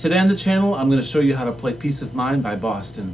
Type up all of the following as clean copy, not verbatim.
Today on the channel, I'm going to show you how to play Peace of Mind by Boston.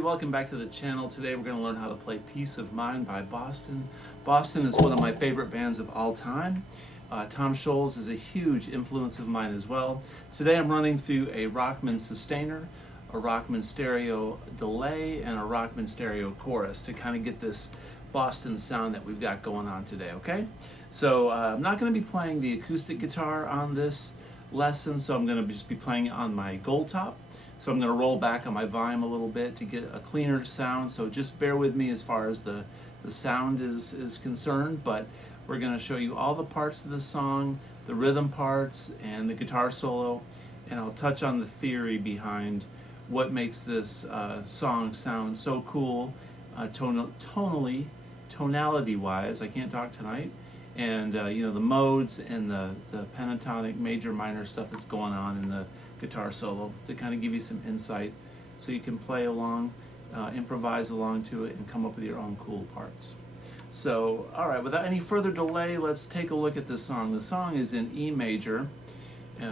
Welcome back to the channel. Today we're going to learn how to play Peace of Mind by Boston. Boston is one of my favorite bands of all time. Tom Scholz is a huge influence of mine as well. Today I'm running through a Rockman sustainer, a Rockman stereo delay, and a Rockman stereo chorus to kind of get this Boston sound that we've got going on today, okay? So I'm not going to be playing the acoustic guitar on this lesson, so I'm going to just be playing it on my gold top. So I'm going to roll back on my volume a little bit to get a cleaner sound, so just bear with me as far as the sound is concerned, but we're going to show you all the parts of the song, the rhythm parts, and the guitar solo, and I'll touch on the theory behind what makes this song sound so cool, tonality-wise, I can't talk tonight, and you know, the modes and the pentatonic major minor stuff that's going on in the guitar solo to kind of give you some insight so you can play along, improvise along to it, and come up with your own cool parts. So, all right, without any further delay, let's take a look at this song. The song is in E major,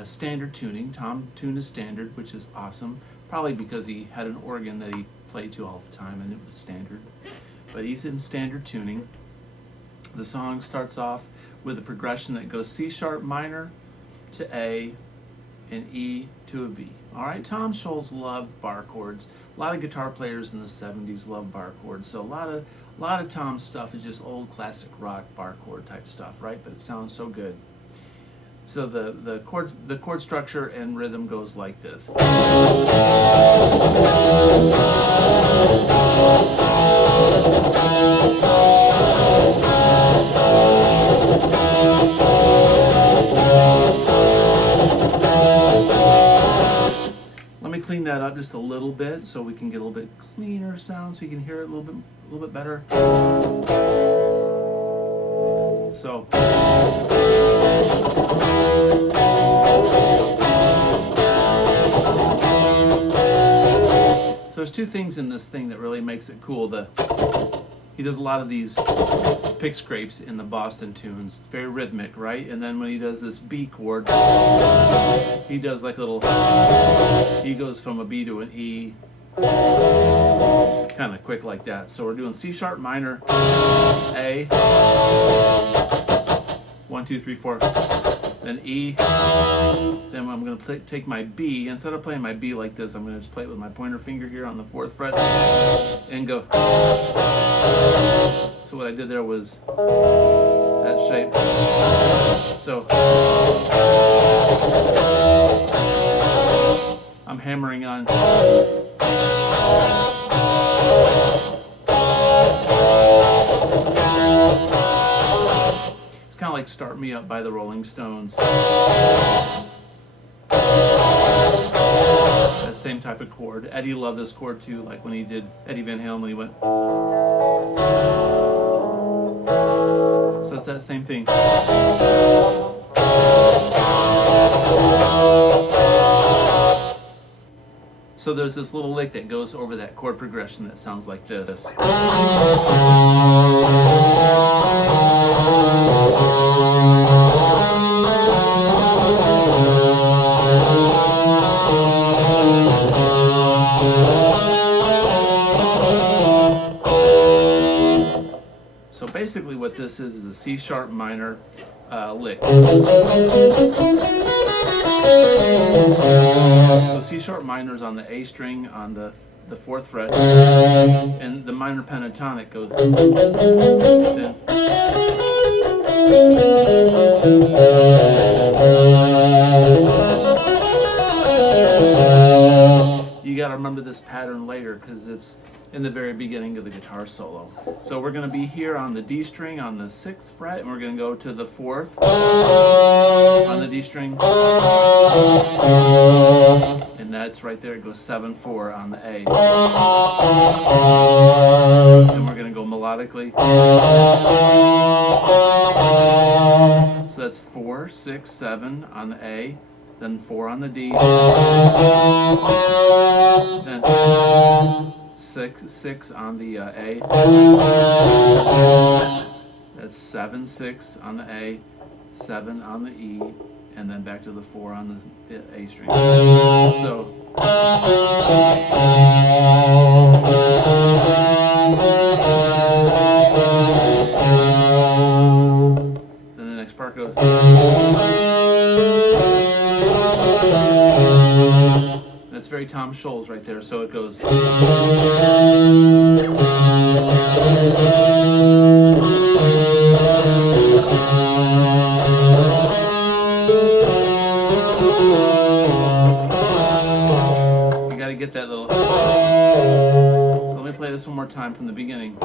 standard tuning. Tom tuned is standard, which is awesome, probably because he had an organ that he played to all the time and it was standard. But he's in standard tuning. The song starts off with a progression that goes C sharp minor to A, and E to a B. All right, Tom Scholz loved bar chords. A lot of guitar players in the 70s loved bar chords. So a lot of Tom's stuff is just old classic rock bar chord type stuff, right? But it sounds so good. So the chord structure and rhythm goes like this. Clean that up just a little bit so we can get a little bit cleaner sound, so you can hear it a little bit better. So there's two things in this thing that really makes it cool. He does a lot of these pick scrapes in the Boston tunes. It's very rhythmic, right? And then when he does this B chord, he does like a little, he goes from a B to an E, kind of quick like that. So we're doing C sharp minor, A, 1, 2, 3, 4, then E, then I'm going to take my B. Instead of playing my B like this, I'm going to just play it with my pointer finger here on the 4th fret and go. So what I did there was that shape. So I'm hammering on. It's kind of like Start Me Up by the Rolling Stones. That same type of chord. Eddie loved this chord too, like when he did Eddie Van Halen when he went. So it's that same thing. So there's this little lick that goes over that chord progression that sounds like this. So basically what this is a C sharp minor lick. So C sharp minor is on the A string on the 4th fret, and the minor pentatonic goes then. got to remember this pattern later because it's in the very beginning of the guitar solo. So we're going to be here on the D string on the 6th fret, and we're going to go to the 4th on the D string, and that's right there. It goes 7/4 on the A, and we're going to go melodically. So that's 4, 6, 7 on the A, then 4 on the D, then 6 on the A, that's 7, 6 on the A, 7 on the E, and then back to the 4 on the A string. So then the next part goes. That's very Tom Scholz right there. So it goes. You got to get that little. So let me play this one more time from the beginning.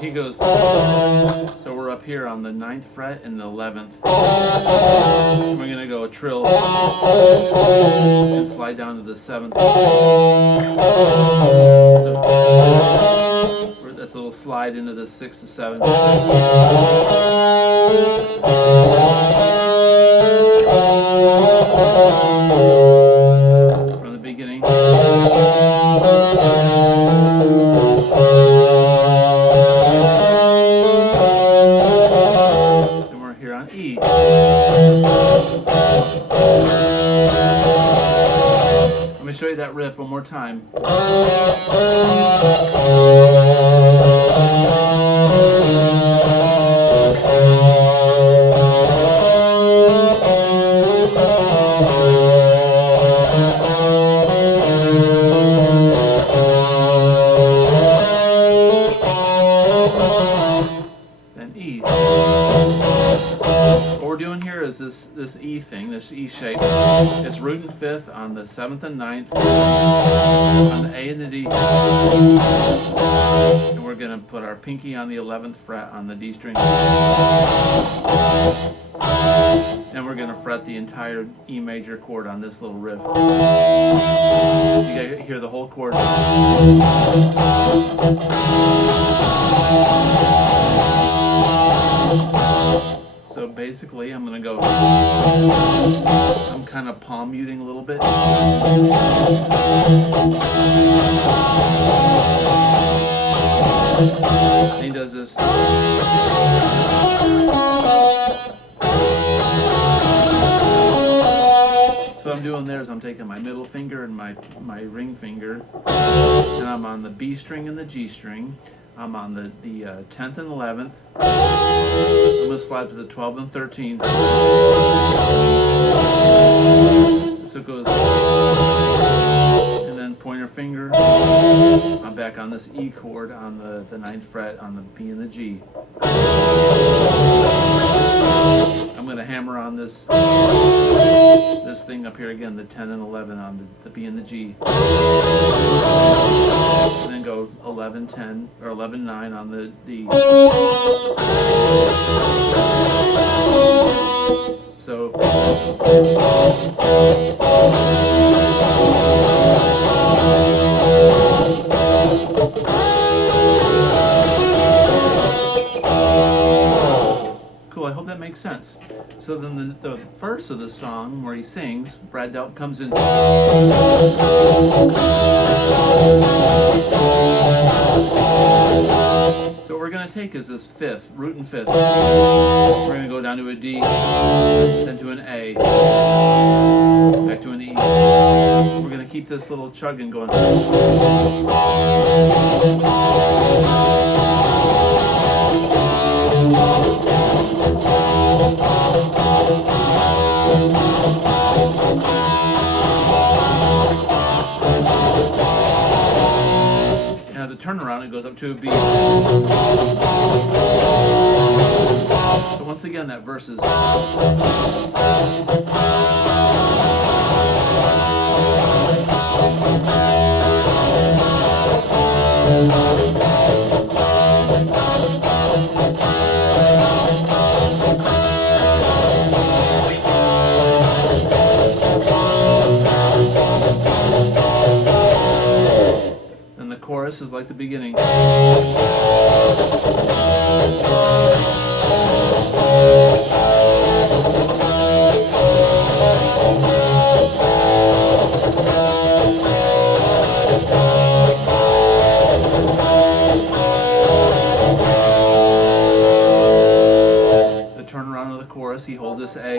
He goes, so we're up here on the 9th fret and the 11th. And we're going to go a trill and slide down to the 7th. So that's a little slide into the 6th to 7th. From the beginning. E. Let me show you that riff one more time. Then E. What we're doing here is this E thing, this E shape. It's root and 5th on the 7th and 9th, on the A and the D, and we're going to put our pinky on the 11th fret on the D string, and we're going to fret the entire E major chord on this little riff. You got to hear the whole chord. So basically, I'm going to go, I'm kind of palm muting a little bit. And he does this. So what I'm doing there is I'm taking my middle finger and my ring finger, and I'm on the B string and the G string. I'm on the 10th and 11th. I'm going to slide to the 12th and 13th. So it goes, and then pointer finger. I'm back on this E chord on the 9th fret on the B and the G. I'm going to hammer on this thing up here again, the 10 and 11 on the B and the G. And then go 11-10 or 11-9 on the D. So cool, I hope that makes sense. So then the verse of the song where he sings, Brad Delp comes in. So what we're going to take is this 5th, root and 5th. We're going to go down to a D, then to an A, back to an E. We're going to keep this little chugging going. turnaround, it goes up to a B. So once again, that verse is. And the chorus is like the beginning. The turnaround of the chorus, he holds this A.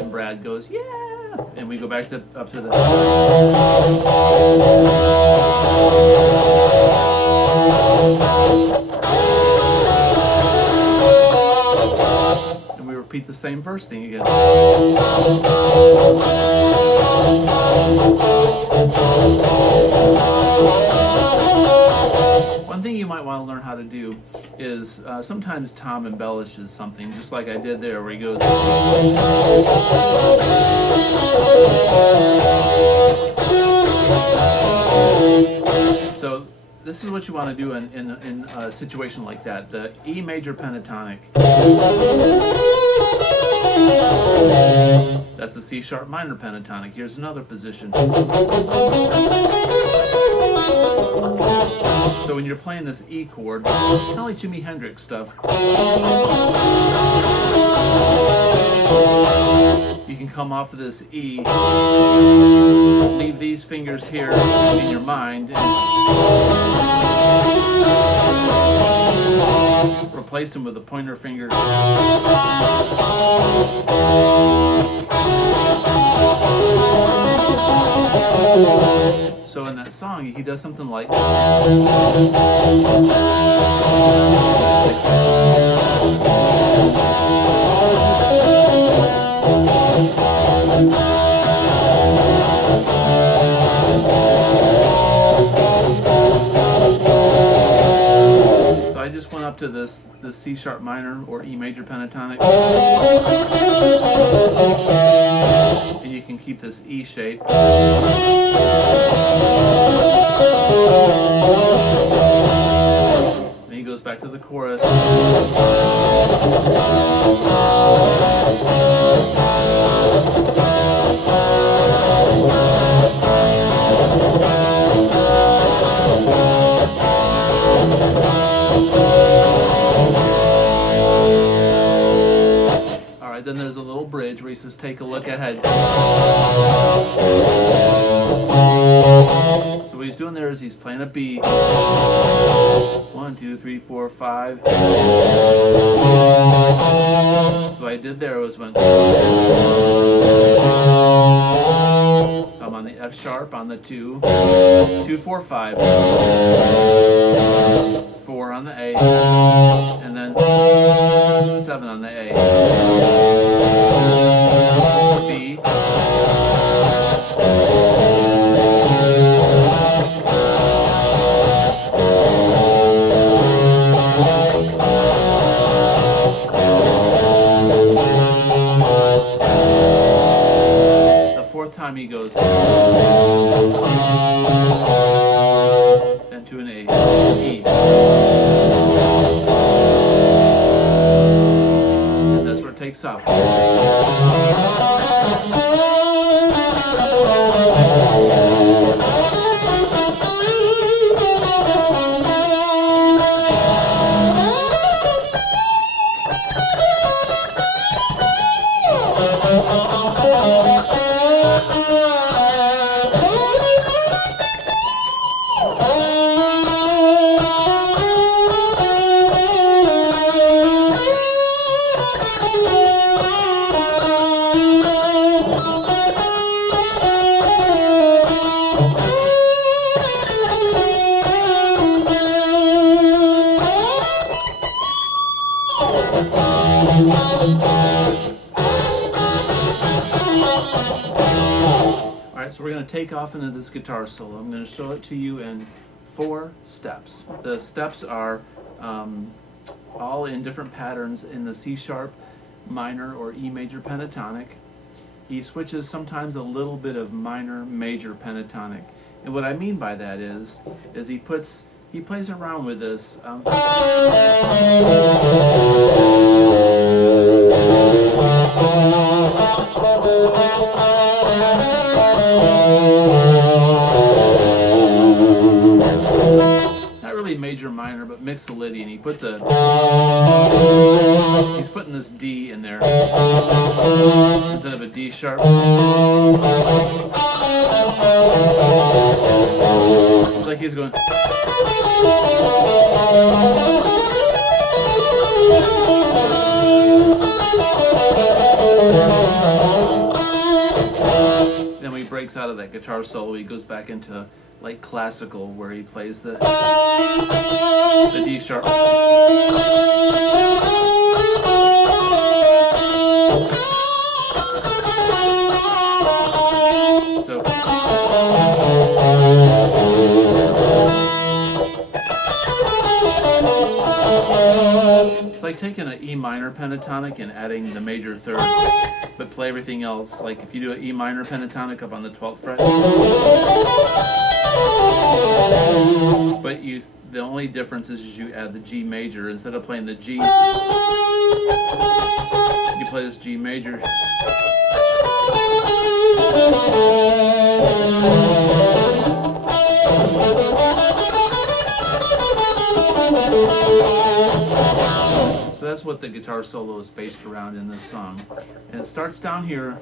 And Brad goes, yeah! And we go back to up to the. And we repeat the same verse thing again. One thing you might want to learn how to do is sometimes Tom embellishes something, just like I did there, where he goes. So this is what you want to do in a situation like that. The E major pentatonic. That's the C sharp minor pentatonic. Here's another position. So when you're playing this E chord, kind of like Jimi Hendrix stuff, you can come off of this E, leave these fingers here in your mind, and replace them with the pointer finger. So in that song, he does something like. So I just went up to this C sharp minor or E major pentatonic. And you can keep this E shape. And he goes back to the chorus. Alright, then there's a little bridge where he says, take a look ahead. So what he's doing there is he's playing a B. 1, 2, 3, 4, 5. So what I did there was went. So I'm on the F sharp on the 2, 2, 4, 5. 4 on the A, and then 7 on the A. B. The fourth time he goes. Then to an A. E. And that's where it takes off. Alright, so we're going to take off into this guitar solo. I'm going to show it to you in 4 steps. The steps are all in different patterns in the C sharp minor or E major pentatonic. He switches sometimes a little bit of minor major pentatonic. And what I mean by that is he plays around with this. Not really major minor, but mixolydian. He puts he's putting this D in there instead of a D sharp. It's like he's going. Then when he breaks out of that guitar solo, he goes back into like classical, where he plays the D sharp. So it's like taking an E minor pentatonic and adding the major third, but play everything else. Like if you do an E minor pentatonic up on the 12th fret, but the only difference is you add the G major. Instead of playing the G, you play this G major. So that's what the guitar solo is based around in this song. And it starts down here.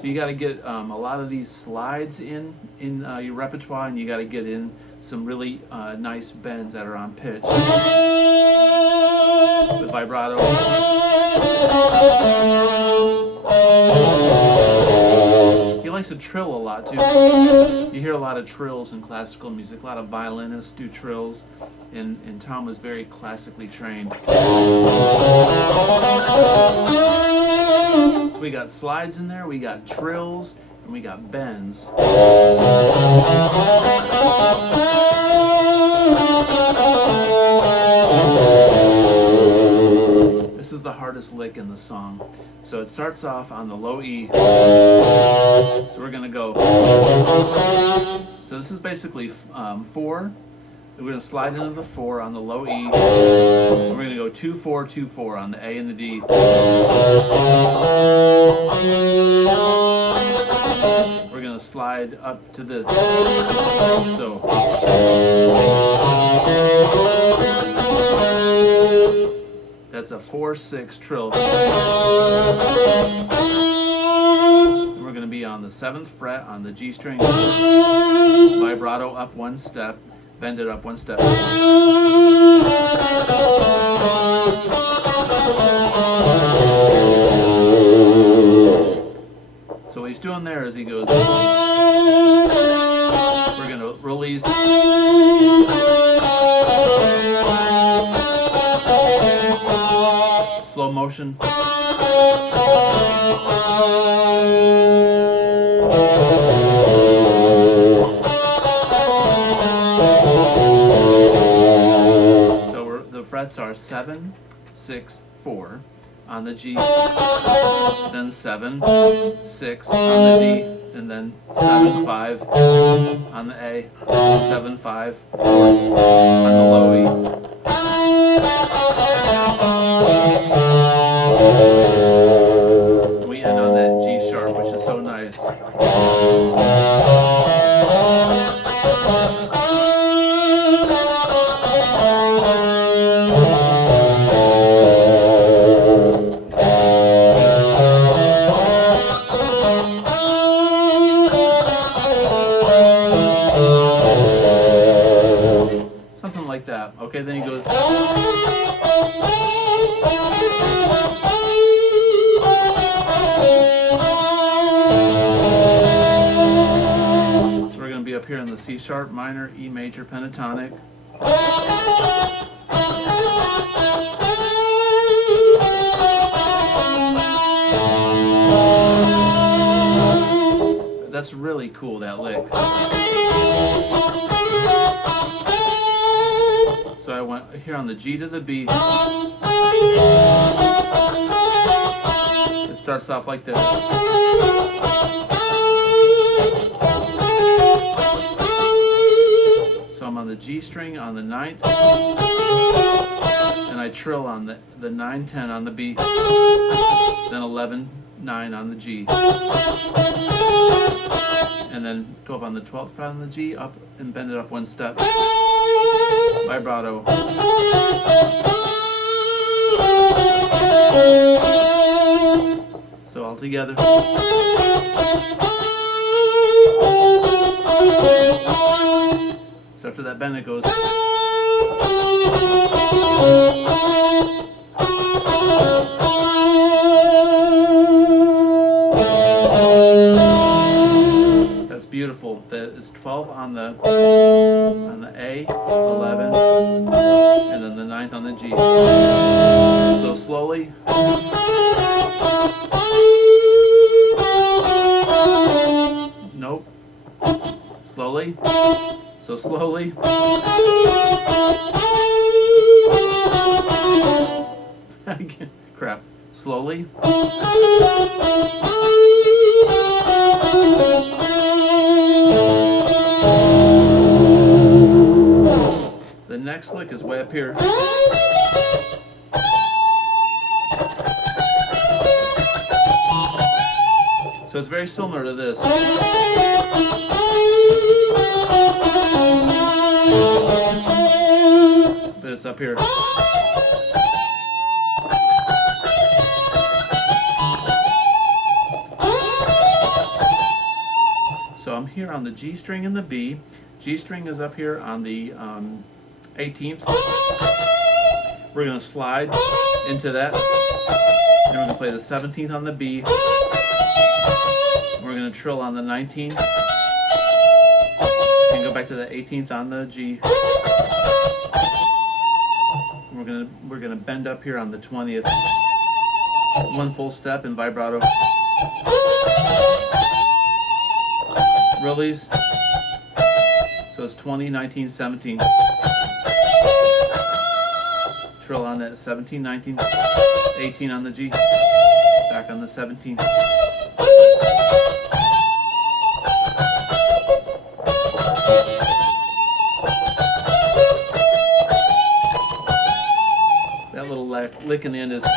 So you got to get a lot of these slides in your repertoire, and you got to get in some really nice bends that are on pitch with vibrato. He likes to trill a lot too. You hear a lot of trills in classical music. A lot of violinists do trills, and Tom was very classically trained. So we got slides in there, we got trills, and we got bends. This is the hardest lick in the song. So it starts off on the low E. So we're going to go. So this is basically 4. We're going to slide into the 4 on the low E. And we're going to go 2 4 2 4 on the A and the D. We're going to slide up to the. So. That's a 4/6 trill. And we're going to be on the 7th fret on the G string. Vibrato up 1 step. Bend it up 1 step. So what he's doing there is he goes. We're going to release. Slow motion. So the frets are 7, 6, 4 on the G, then 7, 6 on the D, and then 7, 5 on the A, 7, 5, 4 on the low E. We end on that G sharp, which is so nice. Something like that. Okay, then he goes. Up here in the C sharp minor, E major pentatonic. That's really cool, that lick. So I went here on the G to the B. It starts off like this. So I'm on the G string on the 9th, and I trill on the 9-10 on the B, then 11-9 on the G, and then go up on the 12th fret on the G, up and bend it up one step, vibrato. So all together. So after that bend it goes. That's beautiful. That is 12 on the A, 11, and then the 9th on the G. So slowly. Nope. Slowly. So slowly. Crap. Slowly. The next lick is way up here. So it's very similar to this. But it's up here. So I'm here on the G string and the B. G string is up here on the 18th. We're going to slide into that. And we're going to play the 17th on the B. We're going to trill on the 19th. And go back to the 18th on the G. We're gonna bend up here on the 20th. One full step in vibrato. Release. So it's 20, 19, 17. Trill on that 17, 19, 18 on the G. Back on the 17. Lick in the end is, so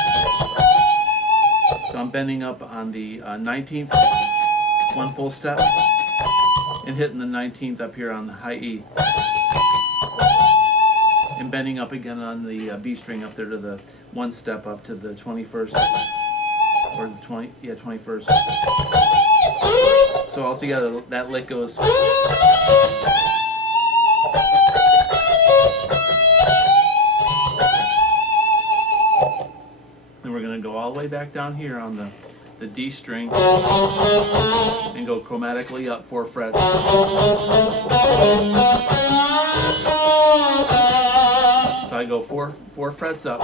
I'm bending up on the 19th, one full step, and hitting the 19th up here on the high E, and bending up again on the B string up there to the one step up to the 21st, or the 21st. So all together that lick goes. Go all the way back down here on the D string and go chromatically up 4 frets. So I go four frets up.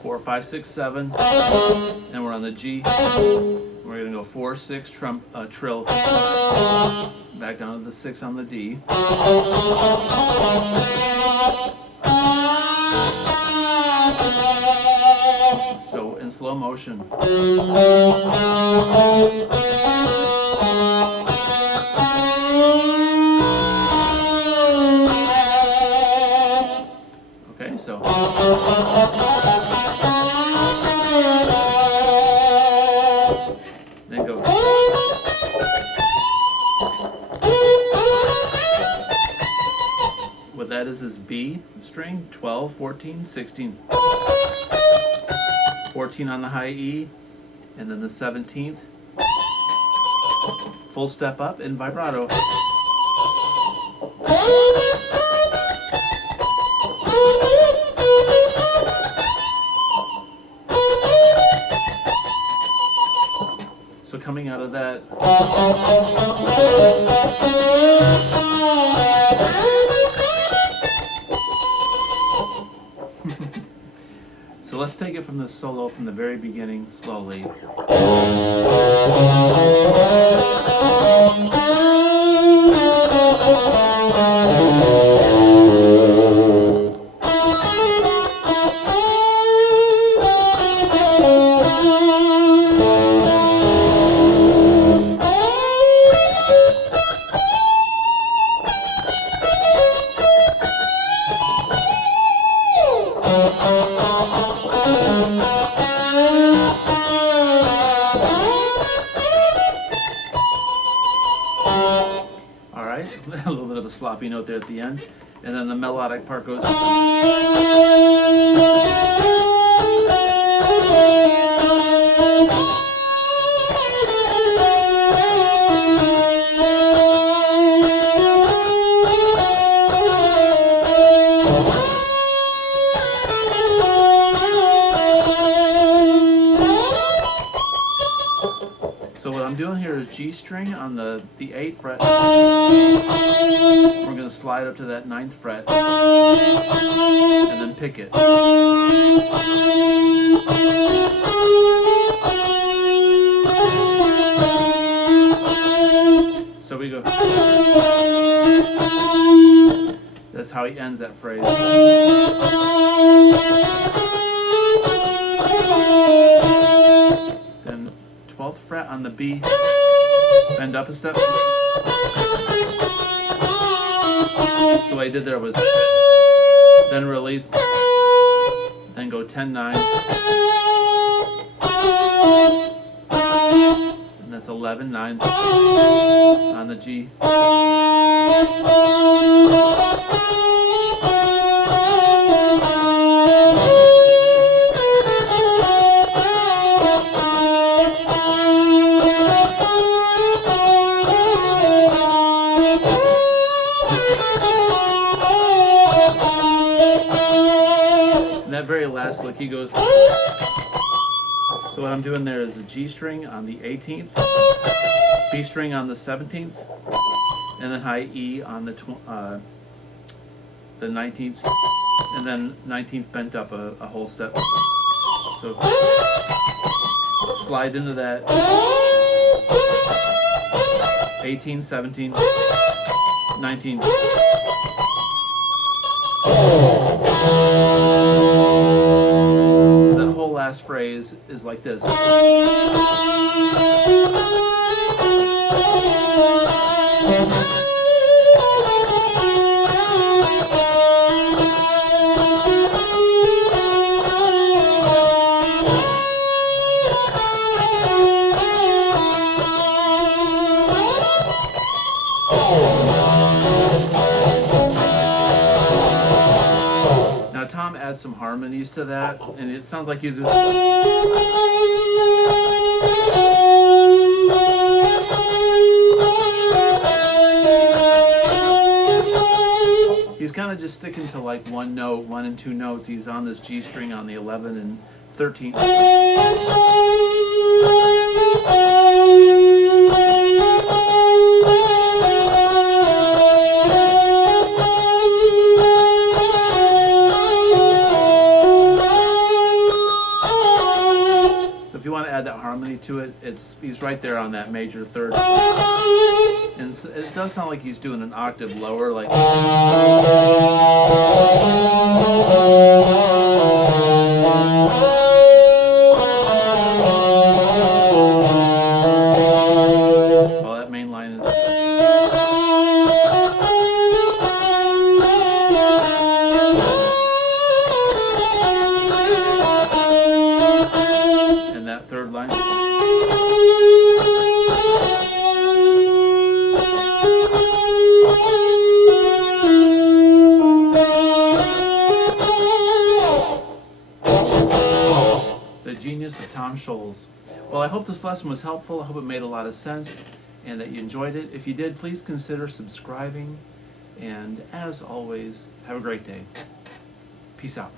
4, 5, 6, 7, and we're on the G. We're gonna go 4, 6 trill back down to the 6 on the D. So in slow motion. Okay, so then go. What that is B string, 12, 14, 16. 14 on the high E, and then the 17th. Full step up in vibrato. So coming out of that. So let's take it from the solo from the very beginning slowly. A little bit of a sloppy note there at the end, and then the melodic part goes. So what I'm doing here is G string on the 8th fret. We're going to slide up to that 9th fret and then pick it. So we go. That's how he ends that phrase. Then 12th fret on the B, bend up a step. So what I did there was then release, then go 10-9, and that's 11-9 on the G. And that very last lick, he goes. So what I'm doing there is a G string on the 18th, B string on the 17th, and then high E on the 19th, and then 19th bent up a whole step. So slide into that 18, 17, 19. So that whole last phrase is like this. Now Tom adds some harmonies to that, and it sounds like he's kind of just sticking to like one note, 1 and 2 notes. He's on this G string on the 11 and 13. If you want to add that harmony to it, he's right there on that major third, and it does sound like he's doing an octave lower, like. Well, that main line is. That third line. The genius of Tom Scholz. Well, I hope this lesson was helpful. I hope it made a lot of sense and that you enjoyed it. If you did, please consider subscribing. And as always, have a great day. Peace out.